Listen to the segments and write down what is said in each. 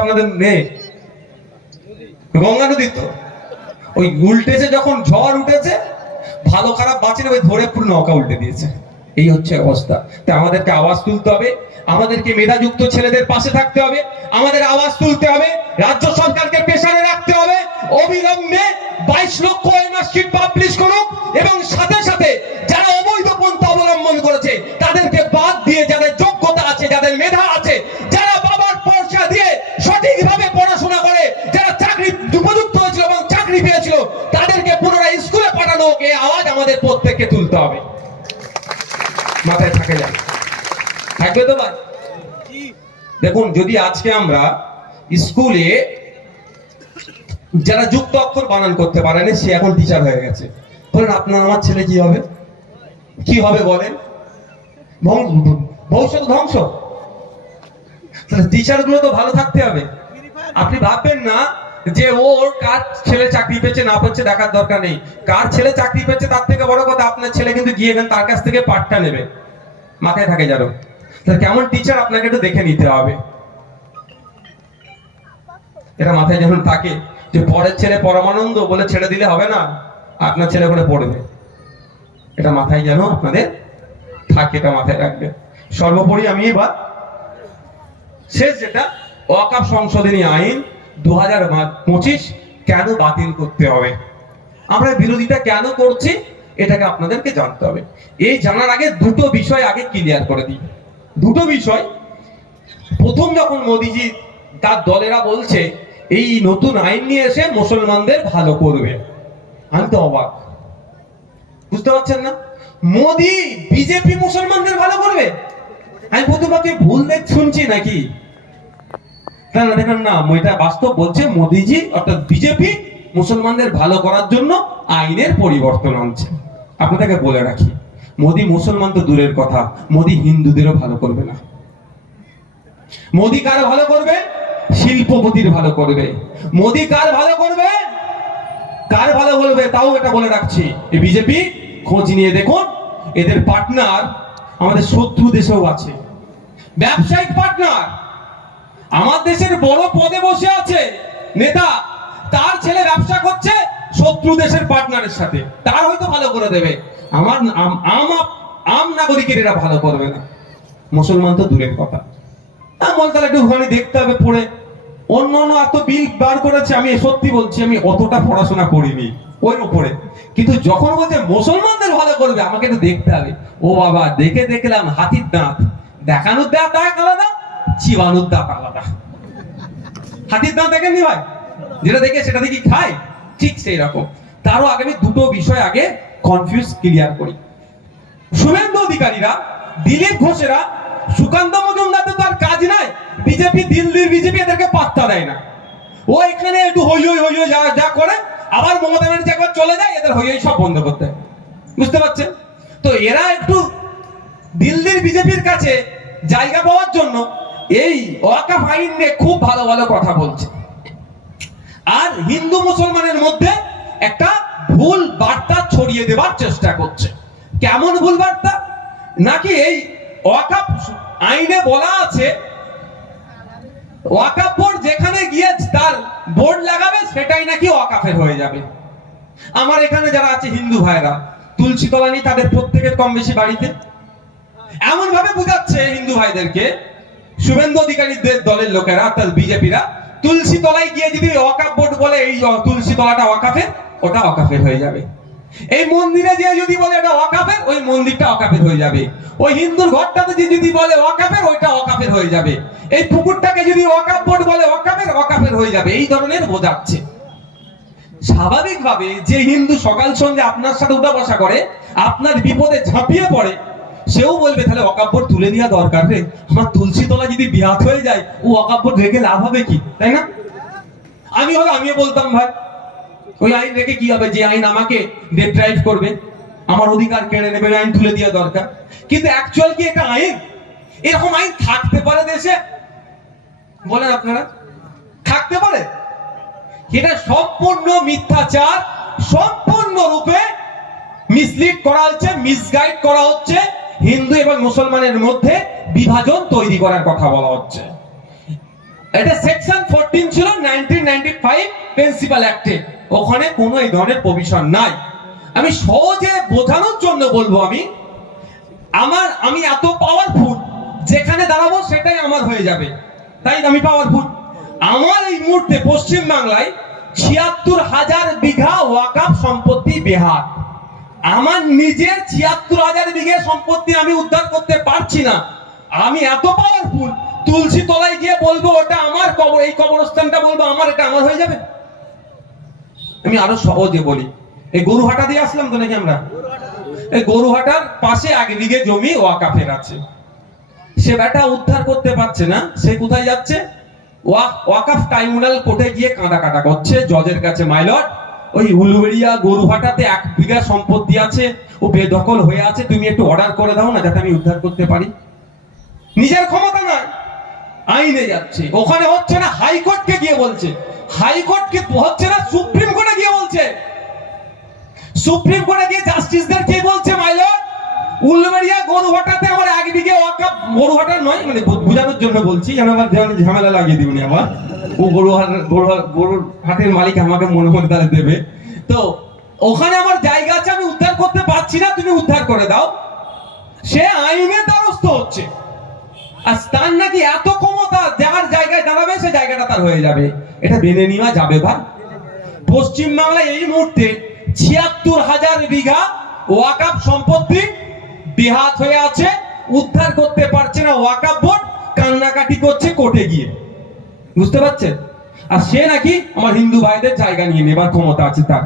আপনাদের নেই। গঙ্গা নদী তো। ওই উল্টেছে যখন ঝড় উঠেছে, ভালো খারাপ বাঁচে না, ওই ধরে পুরো নৌকা উল্টে দিয়েছে। এই হচ্ছে অবস্থা। আমাদেরকে আওয়াজ তুলতে হবে, আমাদেরকে মেধাযুক্ত ছেলেদের পাশে থাকতে হবে, আমাদের আওয়াজ তুলতে হবে, রাজ্য সরকারকে প্রেসারে রাখতে হবে। অবিলম্বে বাইশ লক্ষ এনআরসি পাবলিশ করুক এবং সাথে সাথে তুলতে হবে। মাথায় থাকে যায় থাকবে তো ভাই দেখুন, যদি আজকে আমরা স্কুলে যারা যুক্ত অক্ষর বানান করতে পারেনি, সে এখন টিচার হয়ে গেছে। বলেন, আপনার আমার ছেলে কি হবে? কি হবে বলেন? ভবিষ্যৎ ধ্বংস? টিচারগুলো তো ভালো থাকতে হবে। আপনি ভাববেন না যে ওর কার ছেলে চাকরি পেয়েছে না পেয়েছে দেখার দরকার নেই। কার ছেলে চাকরি পেয়েছে তার থেকে বড় কথা আপনার ছেলে কিন্তু গিয়ে তার কাছ থেকে পাঠটা নেবে। মাথায় থাকে যারো তাহলে কেমন টিচার আপনাকে একটু দেখে নিতে হবে। এটা মাথায় যখন থাকে যে পরের ছেলে পরমানন্দ বলে ছেড়ে দিলে হবে না, আপনার ছেলে ওখানে পড়বে। এটা মাথায় যেন আপনাদের থাকে, এটা মাথায় রাখবে। সর্বোপরি আমি এবার শেষ যেটা ওয়াকাফ সংশোধনী আইন দু হাজার পঁচিশ কেন বাতিল করতে হবে? আমরা বিরোধিতা কেন করছি? এটাকে আপনাদেরকে জানতে হবে। এই জানার আগে দুটো বিষয় আগে ক্লিয়ার করে দিই। দুটো বিষয়। প্রথম যখন মোদিজি তার দলেরা বলছে, এই নতুন আইন নিয়ে এসে মুসলমানদের ভালো করবে। আমি তো অবাক। বুঝতে পারছেন না? মোদি, বিজেপি মুসলমানদের ভালো করবে? আমি প্রথমে ভুল দেখ শুনছি নাকি? না না দেখেন না? এটা বাস্তব বলছে মোদিজি, অর্থাৎ বিজেপি মুসলমানদের ভালো করার জন্য আইনের পরিবর্তন আনছে। আপনাদেরকে বলে রাখি, মোদি মুসলমান তো দূরের কথা, মোদি হিন্দুদেরও ভালো করবে না। মোদি কার ভালো করবে? শিল্পপতির ভালো করবে। মোদি কার ভালো করবে? কার ভালো বলবে? তাও এটা বলে রাখছি। বিজেপি, খোঁজ নিয়ে দেখুন, এদের পার্টনার আমাদের শত্রু দেশেও আছে। ব্যবসায়িক পার্টনার আমার দেশের বড় পদে বসে আছে নেতা। তার ছেলে ব্যবসা করছে শত্রু দেশের পার্টনারের সাথে। তার হয়তো ভালো করে দেবে। আমার আম- আম নাগরিকের এরা ভালো করবে না। মুসলমান তো দূরের কথা। আমার তাহলে একটু ওখানে দেখতে হবে পড়ে। অন্য অন্য এত বিল বার করেছে, আমি সত্যি বলছি, আমি অতটা পড়াশোনা করিনি ওই উপরে। কিন্তু যখন বলছে মুসলমানদের ভালো করবে, আমাকে একটু দেখতে হবে। ও বাবা, দেখে দেখলাম হাতির দাঁত। দেখানোর দাঁত আলাদা চিবানোর দাঁত আলাদা। হাতির দাঁত দেখেননি ভাই? যেটা দেখে সেটা দেখি খায়? ঠিক সেই রকম। তারও আগে আমি দুটো বিষয় আগে কনফিউজ ক্লিয়ার করি। শুভেন্দু অধিকারীরা, দিলীপ ঘোষেরা, সুকান্ত মজুমদারদের তো আর কাজ নাই। বিজেপি, দিল্লির বিজেপি এদেরকে পাত্তা দেয় না। ও এখানে একটু হই হই হই যা যা করে, আবার মমতা ব্যানার্জি একবার চলে যায়, এদের হই হই সব বন্ধ করতে বুঝতে পারছেন? তো এরা একটু দিল্লির বিজেপির কাছে জায়গা পাওয়ার জন্য এই ওয়াকাফ আইন নিয়ে খুব ভালো ভালো কথা বলছে। আর হিন্দু মুসলমানের মধ্যে একটা ভুল বার্তা ছড়িয়ে দেবার চেষ্টা করছে। কেমন ভুল বার্তা? নাকি এই ওয়াকাফ আইনে বলা আছে ওয়াকাফ বোর্ড যেখানে গিয়ে তার বোর্ড লাগাবে, সেটাই নাকি ওয়াকাফের হয়ে যাবে। আমার এখানে যারা আছে হিন্দু ভাইরা তুলসী তলানি তাদের প্রত্যেকের কম বেশি বাড়িতে। এমন ভাবে বোঝাচ্ছে হিন্দু ভাইদেরকে শুভেন্দু অধিকারীদের দলের লোকেরা, অর্থাৎ বিজেপিরা, তুলসী তলায় গিয়ে যদি ওয়াকাফ বোর্ড বলে, এই তুলসী তলাটা ওয়াকাফের, ওটা ওয়াকাফের হয়ে যাবে। এই মন্দিরে যে যদি বলে এটা ওয়াকাফের, ওই মন্দিরটা ওয়াকাফের হয়ে যাবে। ওই হিন্দুর ঘরটাতে যে যদি বলে ওয়াকাফের, ওইটা ওয়াকাফের হয়ে যাবে। এই পুকুরটাকে যদি ওয়াকাফ বোর্ড বলে ওয়াকাফের ওয়াকাফের হয়ে যাবে। এই ধরনের বোঝাচ্ছে স্বাভাবিকভাবে যে হিন্দু সকাল সন্ধ্যে আপনার সাথে উঠা বসা করে, আপনার বিপদে ঝাঁপিয়ে পড়ে সেও বলবে, তাহলে অকাব্যর তুলে দেওয়া দরকার রে। আমার তুলসী তলা যদি বিহাত হয়ে যায়, ও অকাব্যর রেখে লাভ হবে কি? তাই না? আমি হলো আমিও বলতাম, ভাই, ওই আইন রেখে কি হবে? যে আইন আমাকে ডেট ড্রাইভ করবে, আমার অধিকার কেড়ে নেবে আইন তুলে দেওয়া দরকার। কিন্তু অ্যাকচুয়াল কি এটা আইন? এরকম আইন থাকতে পারে দেশে? বলেন আপনারা। থাকতে পারে। এটা সম্পূর্ণ মিথ্যাচার, সম্পূর্ণ রূপে মিসলিড করা হচ্ছে মিসগাইড করা হচ্ছে হিন্দু এবং মুসলমানের মধ্যে বিভাজন তৈরি করার কথা বলা হচ্ছে। এটা সেকশন ফোরটিন ছিল নাইনটিন নাইনটি ফাইভ প্রিন্সিপাল অ্যাক্টে ওখানে কোনো এই ধরনের প্রভিশন নাই। আমি সহজে বোঝানোর জন্য বলব আমি, আমার, আমি এত পাওয়ারফুল যেখানে দাঁড়াবো সেটাই আমার হয়ে যাবে। তাই আমি পাওয়ারফুল আমার এই মুহূর্তে পশ্চিম বাংলায় ছিয়াত্তর হাজার বিঘা ওয়াকাফ সম্পত্তি বেহাত আমার নিজের ছিয়াত্তর হাজার বিঘে সম্পত্তি আমি উদ্ধার করতে পারছি না। আমি এত পাওয়ারফুল তুলসী তলায় গিয়ে বলব, ওটা আমার কবর, এই কবরস্থানটা বলব, আমার, এটা আমার হয়ে যাবে? আমি আরও সহজে বলি, এই গরুহাটা দিয়ে আসলাম তো নাকি আমরা? এই গরুহাটার পাশে এক বিঘে জমি ওয়াকাফের আছে। সে বেটা উদ্ধার করতে পারছে না, সে কোথায় যাচ্ছে? ওয়া- ওয়াকাফ ট্রাইব্যুনাল কোর্টে গিয়ে কাঁদা কাটা করছে, জজের কাছে মাইলট ওই উলুবেড়িয়া গরুহাটাতে এক বিঘা সম্পত্তি আছে ও বেদখল হয়ে আছে, তুমি একটু অর্ডার করে দাও না, যাতে আমি উদ্ধার করতে পারি। নিজের ক্ষমতা না আইনে যাচ্ছে। ওখানে হচ্ছে না হাইকোর্টকে গিয়ে বলছে। হাইকোর্টকে হচ্ছে না সুপ্রিম কোর্টে গিয়ে বলছে। সুপ্রিম কোর্টে গিয়ে জাস্টিসদের কে বলছে মাইলট উলবেড়িয়া গরুহাটাতে আমার এক বিঘে ওয়াকাপ গরুহাটা নয় মানে বু- বোঝানোর জন্য বলছি, যেন আমার ঝামেলা লাগিয়ে দিবনি আমার। ও গরুহাট গরুহাট গরুর হাটের মালিক আমাকে মনে মনে তাহলে দেবে। তো, ওখানে আমার জায়গা আছে, আমি উদ্ধার করতে পারছি না, তুমি উদ্ধার করে দাও। সে আইনের দ্বারস্থ হচ্ছে। আর তার নাকি এত ক্ষমতা, যার জায়গায় দাঁড়াবে, সে জায়গাটা তার হয়ে যাবে। এটা মেনে নেওয়া যাবে ভাই পশ্চিম বাংলায় এই মুহূর্তে ছিয়াত্তর হাজার বিঘা ওয়াকাপ সম্পত্তি বিহাত হয়ে আছে, উদ্ধার করতে পারছে না ওয়াকাপ বোর্ড, কান্নাকাটি করছে কোর্টে গিয়ে। বুঝতে পারছেন? আর সে নাকি আমার হিন্দু ভাইদের জায়গা নিয়ে নেবার ক্ষমতা আছে তার।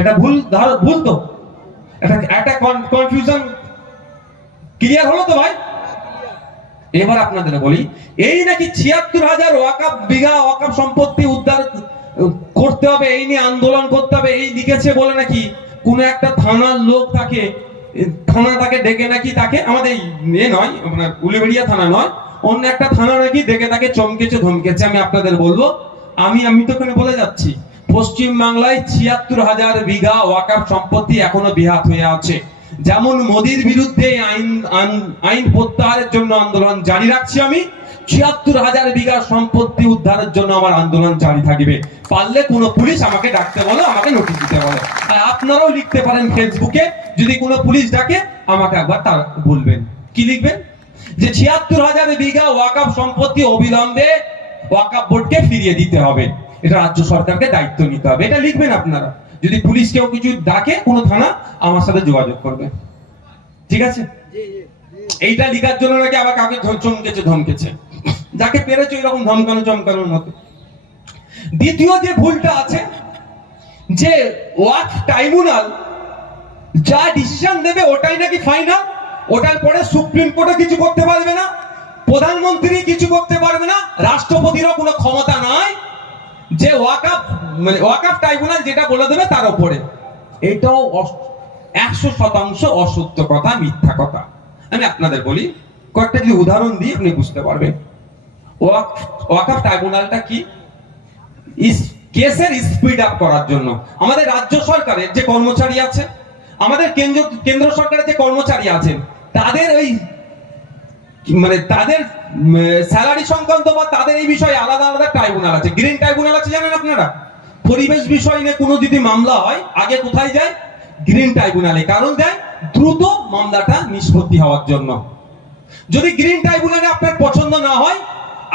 এটা ভুল ভুল তো। একটা কনফিউশন ক্লিয়ার হলো তো ভাই? এবার আপনাদের বলি, এই নাকি ছিয়াত্তর হাজার ওয়াকাপ বিঘা ওয়াকাপ সম্পত্তি উদ্ধার করতে হবে, এই নিয়ে আন্দোলন করতে হবে, এই লিখেছে বলে নাকি কোন একটা থানার লোক তাকে থানা তাকে ডেকে নাকি তাকে, আমাদের এ নয়, আপনার উলিবেড়িয়া থানা নয়, অন্য একটা থানা নাকি ডেকে তাকে চমকেছে, ধমকেছে, আমি আপনাদের বলব। আমি আমি তো ওখানে বলে যাচ্ছি পশ্চিম বাংলায় ছিয়াত্তর হাজার বিঘা ওয়াকাপ সম্পত্তি এখনও বিহাত হয়ে আছে। যেমন মোদির বিরুদ্ধে আইন- আইন প্রত্যাহারের জন্য আন্দোলন জারি রাখছি আমি ছিয়াত্তর হাজার বিঘা সম্পত্তি উদ্ধারের জন্য আমার আন্দোলন জারি থাকবে। পারলে কোনো পুলিশ আমাকে ডাকতে বলো আমাকে নোটিশ দিতে বলো। আর আপনারাও লিখতে পারেন ফেসবুকে যদি কোনো পুলিশ ডাকে আমাকে একবার তার বলবেন। কি লিখবেন? যে ছিয়াত্তর হাজার বিঘা ওয়াকাফ সম্পত্তি অবিলম্বে ওয়াকাফ বোর্ডকে ফিরিয়ে দিতে হবে। এটা রাজ্য সরকারকে দায়িত্ব নিতে হবে। এটা লিখবেন আপনারা। যদি পুলিশ কেউ কিছু ডাকে কোনো থানা আমার সাথে যোগাযোগ করবে ঠিক আছে? এইটা লিখার জন্য নাকি আবার কাউকে চমকেছে ধমকেছে? যাকে পেরেছে এরকম ধমকানো চমকানোর মতো। দ্বিতীয় যে ভুলটা আছে, যে ওয়াক ট্রাইব্যুনাল যা ডিসিশন দেবে, ওটাই নাকি ফাইনাল ওটার পরে সুপ্রিম কোর্টে কিছু করতে পারবে না, প্রধানমন্ত্রী কিছু করতে পারবে না, রাষ্ট্রপতিরও কোনো ক্ষমতা নাই যে ওয়াকাফ মানে ওয়াকাফ ট্রাইব্যুনাল যেটা বলে দেবে তার উপরে এটাও একশো শতাংশ অসত্য কথা, মিথ্যা কথা। আমি আপনাদের বলি, কয়েকটা যদি উদাহরণ দিই, আপনি বুঝতে পারবেন। ওয়াকাফ ট্রাইব্যুনালটা কি? কেসের স্পিড আপ করার জন্য। আমাদের রাজ্য সরকারের যে কর্মচারী আছে, আমাদের কেন্দ্র কেন্দ্র সরকারের যে কর্মচারী আছেন তাদের ওই মানে তাদের স্যালারি সংক্রান্ত বা তাদের এই বিষয়ে আলাদা আলাদা ট্রাইব্যুনাল আছে। গ্রিন ট্রাইব্যুনাল আছে, জানেন আপনারা? পরিবেশ বিষয় নিয়ে কোনো যদি মামলা হয়, আগে কোথায় যায়? গ্রিন ট্রাইব্যুনালে। কারণ যায় দ্রুত মামলাটা নিষ্পত্তি হওয়ার জন্য। যদি গ্রিন ট্রাইব্যুনালে আপনার পছন্দ না হয়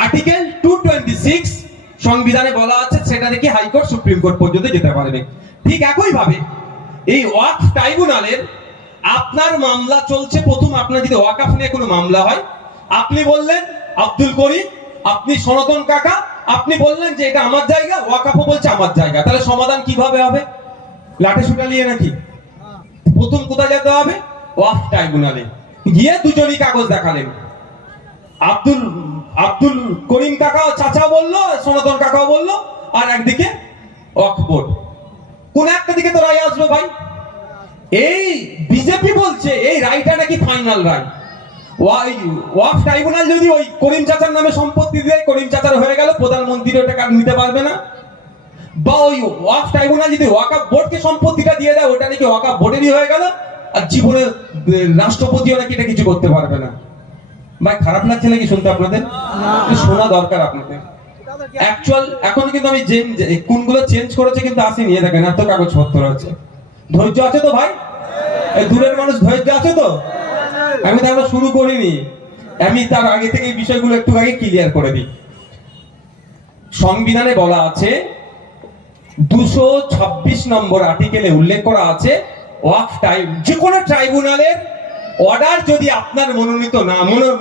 আর্টিকেল টু টোয়েন্টি সিক্স সংবিধানে বলা আছে, সেটা দেখে হাইকোর্ট, সুপ্রিম কোর্ট পর্যন্ত যেতে পারবে। ঠিক একই ভাবে এই ওয়াক ট্রাইব্যুনালের আপনার মামলা চলছে, প্রথম আপনার যদি ওয়াকাফ নিয়ে কোনো মামলা হয়, আপনি বললেন, আব্দুল করিম, আপনি সনাতন কাকা। আপনি বললেন যে এটা আমার জায়গা ওয়াকাফও বলছে আমার জায়গা। তাহলে সমাধান কীভাবে হবে? লাঠে সুটা নিয়ে নাকি? প্রথম কোথায় যেতে হবে? ওয়াফ ট্রাইব্যুনালে। গিয়ে দুজনই কাগজ দেখালেন। আব্দুল আব্দুল করিম কাকাও চাচা বলল, সনাতন কাকাও বলল, আর একদিকে ওয়াকফ বোর্ড কোন একটা দিকে তো রায় আসবে ভাই। এই বিজেপি বলছে, এই রায়টা নাকি ফাইনাল রায়। ওয়াক ট্রাইব্যুনাল যদি ওই করিম চাচার নামে সম্পত্তি দেয়, করিম চাচার হয়ে গেল প্রধানমন্ত্রী ওটা কার নিতে পারবে না? বা ওই ওয়াক ট্রাইব্যুনাল যদি ওয়াকাপ বোর্ডকে সম্পত্তিটা দিয়ে দেয়, ওটা নাকি ওয়াকাপ বোর্ডেরই হয়ে গেল, আর জীবনে রাষ্ট্রপতিও নাকি এটা কিছু করতে পারবে না। ভাই খারাপ লাগছে নাকি শুনতে আপনাদের? শোনা দরকার আপনাদের। অ্যাকচুয়াল এখন কিন্তু আমি জেন কোনগুলো চেঞ্জ করেছে কিন্তু আসেনি এ দেখেন এত কাগজপত্র আছে। ধৈর্য আছে তো ভাই? দূরের মানুষ ধৈর্য আছে তো? আমি তো আমরা শুরু করিনি। আমি তার আগে থেকে বিষয়গুলো একটু আগে ক্লিয়ার করে দিই। সংবিধানে বলা আছে দুশো ছাব্বিশ নম্বর আর্টিকেলে উল্লেখ করা আছে ওয়াক টাইম যে কোনো ট্রাইব্যুনালের অর্ডার যদি আপনার মনোনীত না মনো-